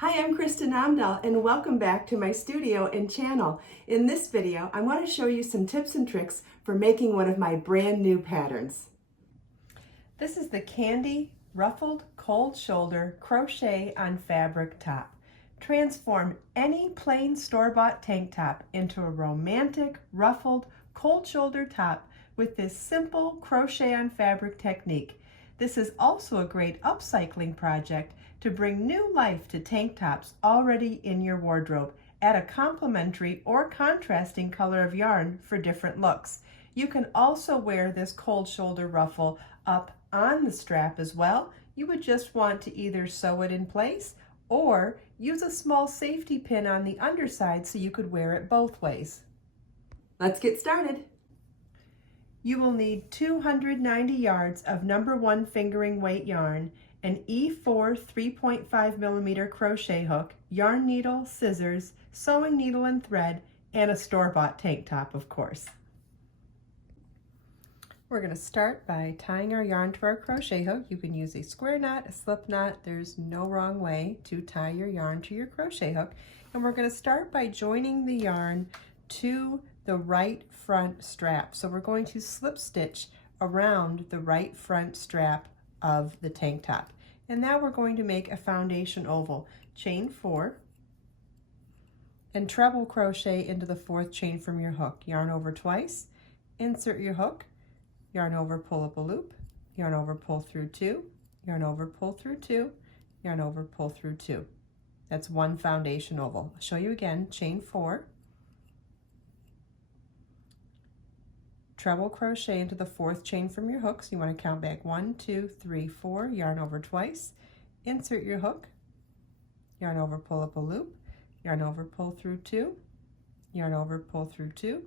Hi, I'm Kristen Amdahl and welcome back to my studio and channel. In this video, I want to show you some tips and tricks for making one of my brand new patterns. This is the Candi Ruffled Cold Shoulder Crochet on Fabric Top. Transform any plain store-bought tank top into a romantic, ruffled, cold shoulder top with this simple crochet on fabric technique. This is also a great upcycling project to bring new life to tank tops already in your wardrobe. Add a complementary or contrasting color of yarn for different looks. You can also wear this cold shoulder ruffle up on the strap as well. You would just want to either sew it in place or use a small safety pin on the underside so you could wear it both ways. Let's get started. You will need 290 yards of number 1 fingering weight yarn, an E4 3.5 millimeter crochet hook, yarn needle, scissors, sewing needle and thread, and a store-bought tank top, of course. We're going to start by tying our yarn to our crochet hook. You can use a square knot, a slip knot. There's no wrong way to tie your yarn to your crochet hook. And we're going to start by joining the yarn to the right front strap. So we're going to slip stitch around the right front strap of the tank top. And now we're going to make a foundation oval. Chain 4 and treble crochet into the 4th chain from your hook. Yarn over twice, insert your hook, yarn over, pull up a loop, yarn over, pull through 2, yarn over, pull through 2, yarn over, pull through 2. That's one foundation oval. I'll show you again. Chain 4, treble crochet into the 4th chain from your hook. So you want to count back 1, 2, 3, 4, yarn over twice, insert your hook, yarn over, pull up a loop, yarn over, pull through 2, yarn over, pull through 2,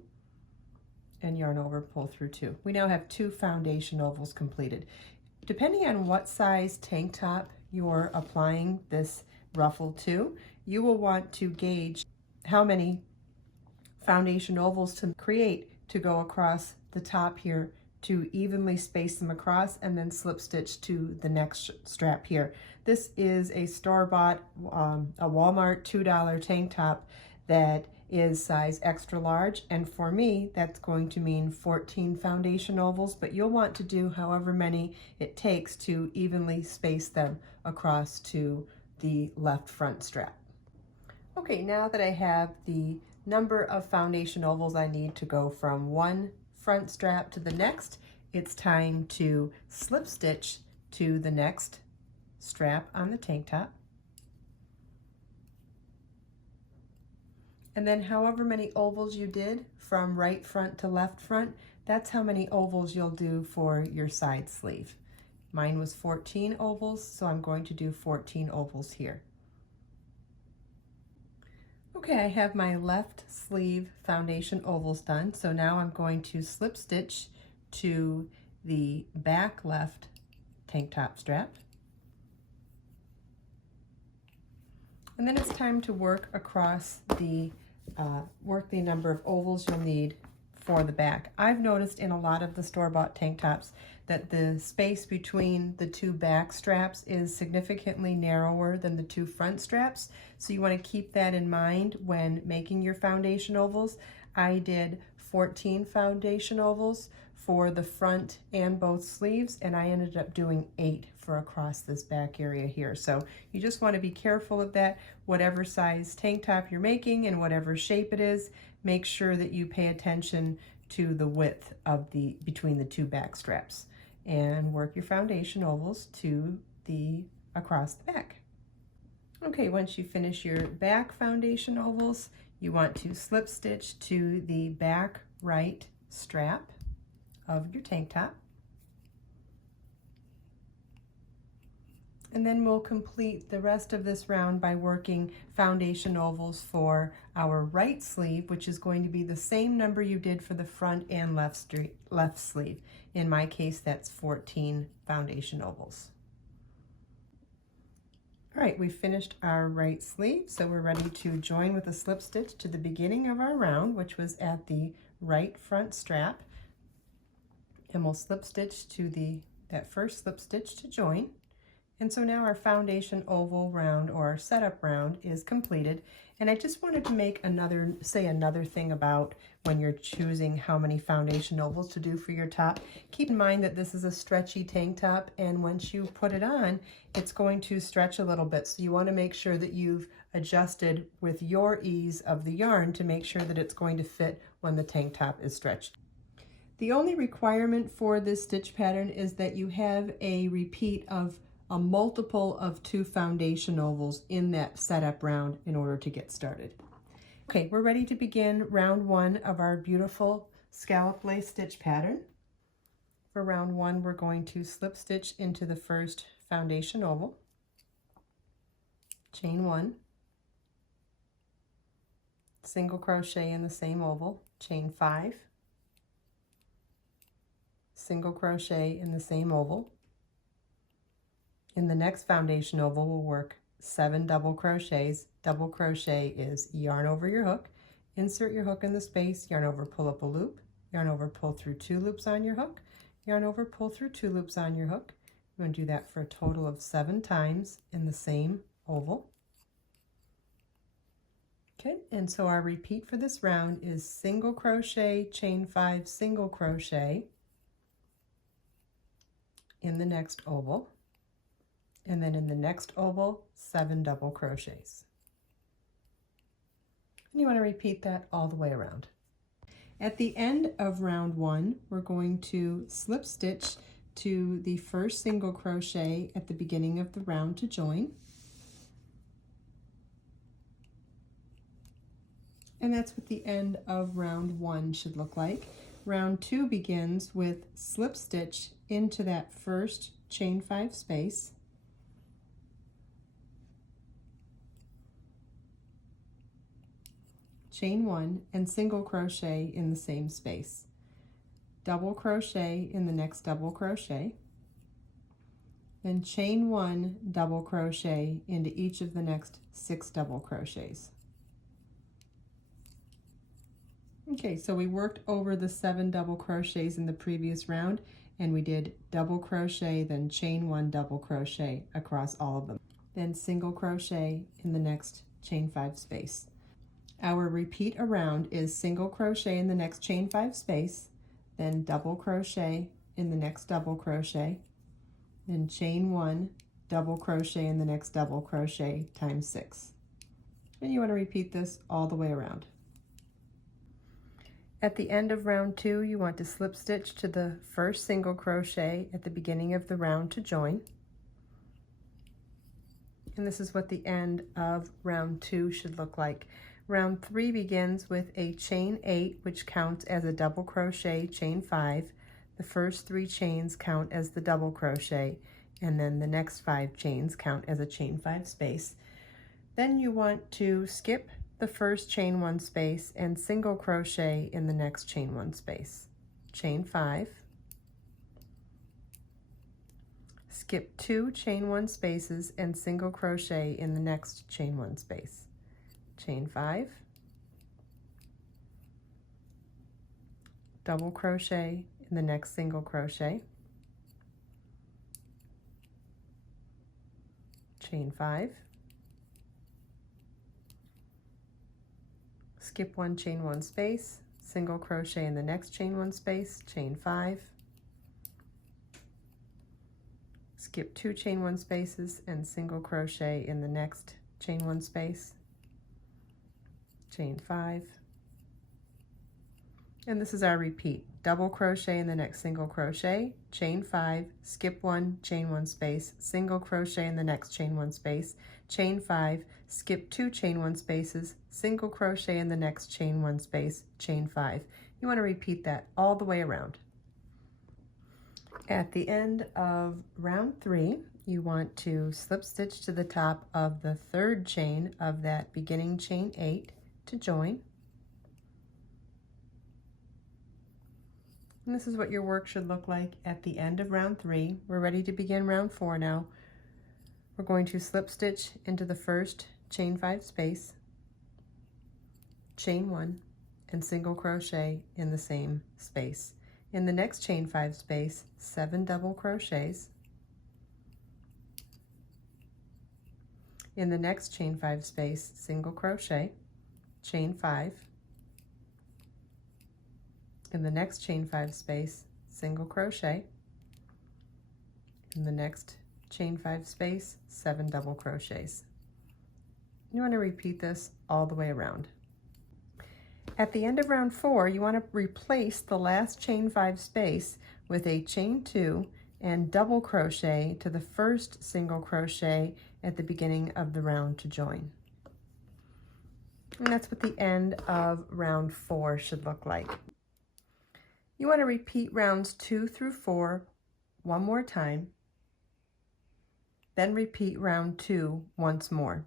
and yarn over, pull through 2. We now have 2 foundation ovals completed. Depending on what size tank top you're applying this ruffle to, you will want to gauge how many foundation ovals to create to go across the top here to evenly space them across and then slip stitch to the next strap here. This is a store-bought, a Walmart $2 tank top that is size extra large, and for me that's going to mean 14 foundation ovals, but you'll want to do however many it takes to evenly space them across to the left front strap. Okay, now that I have the number of foundation ovals I need to go from one front strap to the next, it's time to slip stitch to the next strap on the tank top. And then however many ovals you did from right front to left front, that's how many ovals you'll do for your side sleeve. Mine was 14 ovals, so I'm going to do 14 ovals here. Okay, I have my left sleeve foundation ovals done, so now I'm going to slip stitch to the back left tank top strap. And then it's time to work across the number of ovals you'll need for the back. I've noticed in a lot of the store-bought tank tops that the space between the 2 back straps is significantly narrower than the 2 front straps. So you want to keep that in mind when making your foundation ovals. I did 14 foundation ovals for the front and both sleeves, and I ended up doing 8 for across this back area here. So you just want to be careful of that. Whatever size tank top you're making and whatever shape it is, make sure that you pay attention to the width of between the 2 back straps and work your foundation ovals to the across the back. Okay, once you finish your back foundation ovals, you want to slip stitch to the back right strap of your tank top. And then we'll complete the rest of this round by working foundation ovals for our right sleeve, which is going to be the same number you did for the front and left sleeve. In my case, that's 14 foundation ovals. All right, we finished our right sleeve, so we're ready to join with a slip stitch to the beginning of our round, which was at the right front strap. And we'll slip stitch to that first slip stitch to join. And so now our foundation oval round, or our setup round, is completed. And I just wanted to make another thing about when you're choosing how many foundation ovals to do for your top. Keep in mind that this is a stretchy tank top, and once you put it on, it's going to stretch a little bit. So you want to make sure that you've adjusted with your ease of the yarn to make sure that it's going to fit when the tank top is stretched. The only requirement for this stitch pattern is that you have a repeat of a multiple of 2 foundation ovals in that setup round in order to get started. Okay, we're ready to begin round 1 of our beautiful scallop lace stitch pattern. For round 1, we're going to slip stitch into the first foundation oval, chain 1, single crochet in the same oval, chain 5, single crochet in the same oval. In the next foundation oval, we'll work 7 double crochets. Double crochet is yarn over your hook, insert your hook in the space, yarn over, pull up a loop, yarn over, pull through 2 loops on your hook, yarn over, pull through 2 loops on your hook. We're going to do that for a total of 7 times in the same oval. Okay, and so our repeat for this round is single crochet, chain 5, single crochet in the next oval. And then in the next oval, 7 double crochets. And you want to repeat that all the way around. At the end of round 1, we're going to slip stitch to the first single crochet at the beginning of the round to join. And that's what the end of round 1 should look like. Round 2 begins with slip stitch into that first chain 5 space, chain 1, and single crochet in the same space. Double crochet in the next double crochet, then chain 1, double crochet into each of the next 6 double crochets. Okay, so we worked over the 7 double crochets in the previous round, and we did double crochet, then chain 1, double crochet across all of them, then single crochet in the next chain 5 space. Our repeat around is single crochet in the next chain 5 space, then double crochet in the next double crochet, then chain 1, double crochet in the next double crochet times 6. And you want to repeat this all the way around. At the end of round 2, you want to slip stitch to the first single crochet at the beginning of the round to join. And this is what the end of round 2 should look like. Round 3 begins with a chain 8, which counts as a double crochet, chain 5. The first 3 chains count as the double crochet, and then the next 5 chains count as a chain 5 space. Then you want to skip the first chain 1 space and single crochet in the next chain 1 space. Chain 5. Skip 2 chain 1 spaces and single crochet in the next chain 1 space. Chain 5, double crochet in the next single crochet, chain 5, skip 1 chain 1 space, single crochet in the next chain 1 space, chain 5, skip 2 chain 1 spaces and single crochet in the next chain 1 space, chain 5, and this is our repeat. Double crochet in the next single crochet, chain 5, skip 1 chain 1 space, single crochet in the next chain 1 space, chain 5, skip 2 chain 1 spaces, single crochet in the next chain 1 space, chain 5. You want to repeat that all the way around. At the end of round 3, you want to slip stitch to the top of the 3rd chain of that beginning chain 8 to join. And this is what your work should look like at the end of round 3. We're ready to begin round 4 now. We're going to slip stitch into the first chain 5 space, chain 1, and single crochet in the same space. In the next chain 5 space, 7 double crochets, In the next chain 5 space, single crochet, chain 5. In the next chain 5 space, single crochet. In the next chain 5 space, 7 double crochets. You want to repeat this all the way around. At the end of round 4, you want to replace the last chain 5 space with a chain 2 and double crochet to the first single crochet at the beginning of the round to join. And that's what the end of round 4 should look like. You want to repeat rounds 2 through 4 one more time, then repeat round 2 once more.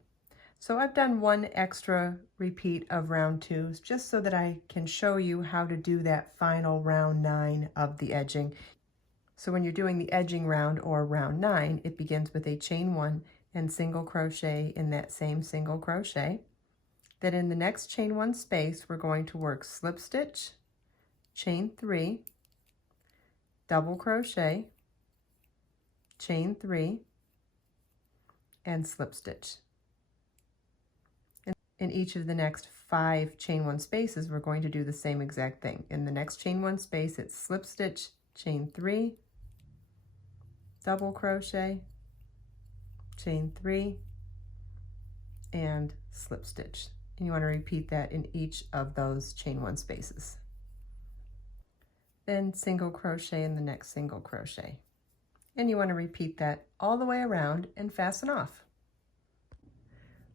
So I've done one extra repeat of round 2 just so that I can show you how to do that final round 9 of the edging. So when you're doing the edging round or round 9, it begins with a chain 1 and single crochet in that same single crochet. Then in the next chain 1 space, we're going to work slip stitch, chain 3, double crochet, chain 3, and slip stitch. In each of the next 5 chain 1 spaces, we're going to do the same exact thing. In the next chain 1 space, it's slip stitch, chain 3, double crochet, chain 3, and slip stitch. And you want to repeat that in each of those chain 1 spaces. Then single crochet in the next single crochet. And you want to repeat that all the way around and fasten off.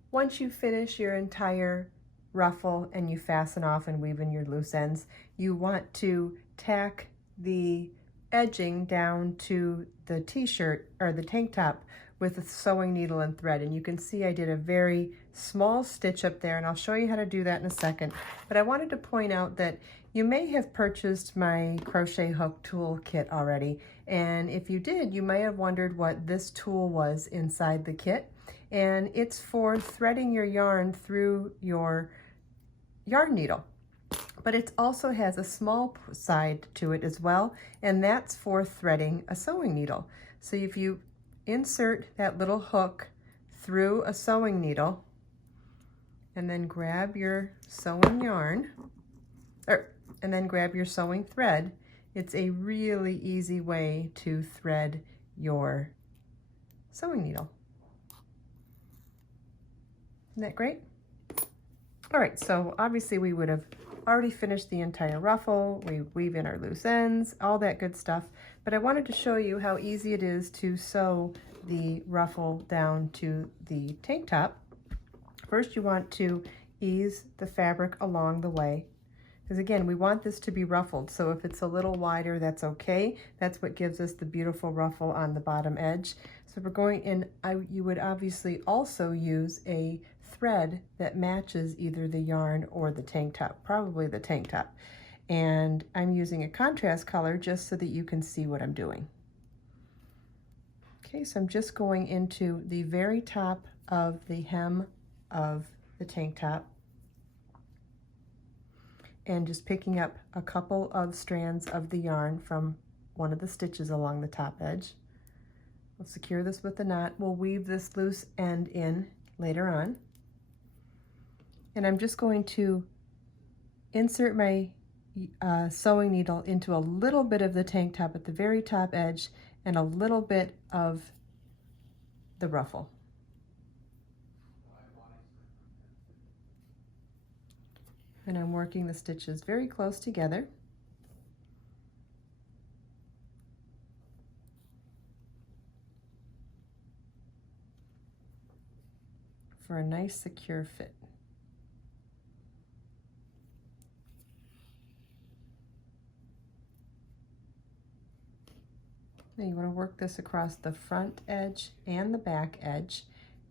Once you finish your entire ruffle and you fasten off and weave in your loose ends, you want to tack the edging down to the t-shirt or the tank top with a sewing needle and thread. And you can see I did a very small stitch up there, and I'll show you how to do that in a second. But I wanted to point out that you may have purchased my crochet hook tool kit already, and if you did, you may have wondered what this tool was inside the kit. And it's for threading your yarn through your yarn needle. But it also has a small side to it as well, and that's for threading a sewing needle. So if you insert that little hook through a sewing needle and then grab your sewing yarn, and then grab your sewing thread, it's a really easy way to thread your sewing needle. Isn't that great? All right, so obviously we would have already finished the entire ruffle. We weave in our loose ends, all that good stuff. But I wanted to show you how easy it is to sew the ruffle down to the tank top. First, you want to ease the fabric along the way, because again, we want this to be ruffled. So if it's a little wider, that's okay. That's what gives us the beautiful ruffle on the bottom edge. So we're going in, you would obviously also use a thread that matches either the yarn or the tank top, probably the tank top. And I'm using a contrast color just so that you can see what I'm doing. Okay, so I'm just going into the very top of the hem of the tank top and just picking up a couple of strands of the yarn from one of the stitches along the top edge. We'll secure this with a knot. We'll weave this loose end in later on. And I'm just going to insert my sewing needle into a little bit of the tank top at the very top edge and a little bit of the ruffle. And I'm working the stitches very close together. For a nice secure fit. Now you want to work this across the front edge and the back edge.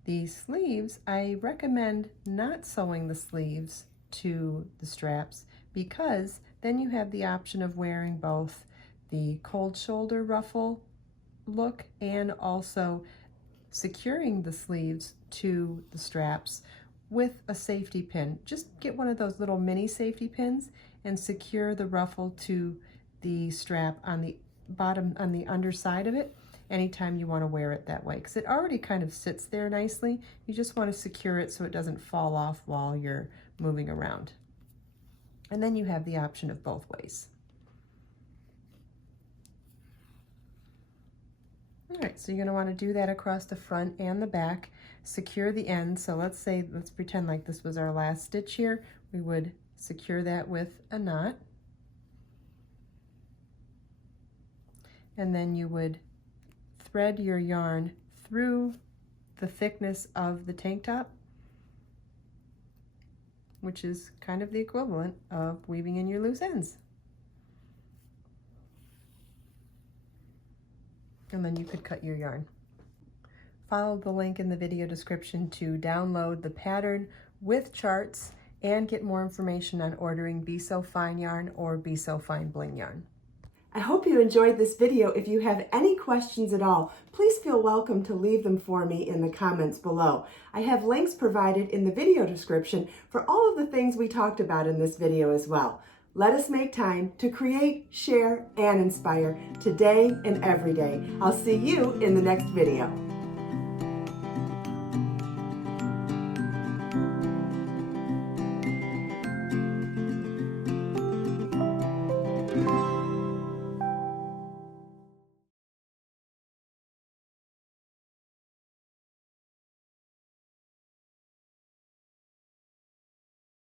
The sleeves, I recommend not sewing the sleeves to the straps, because then you have the option of wearing both the cold shoulder ruffle look and also securing the sleeves to the straps with a safety pin. Just get one of those little mini safety pins and secure the ruffle to the strap on the bottom, on the underside of it, anytime you want to wear it that way, because it already kind of sits there nicely. You just want to secure it so it doesn't fall off while you're moving around. And then you have the option of both ways. All right, so you're going to want to do that across the front and the back. Secure the end. So let's pretend like this was our last stitch here. We would secure that with a knot. And then you would thread your yarn through the thickness of the tank top, which is kind of the equivalent of weaving in your loose ends. And then you could cut your yarn. Follow the link in the video description to download the pattern with charts and get more information on ordering Be So Fine yarn or Be So Fine bling yarn. I hope you enjoyed this video. If you have any questions at all, please feel welcome to leave them for me in the comments below. I have links provided in the video description for all of the things we talked about in this video as well. Let us make time to create, share, and inspire today and every day. I'll see you in the next video.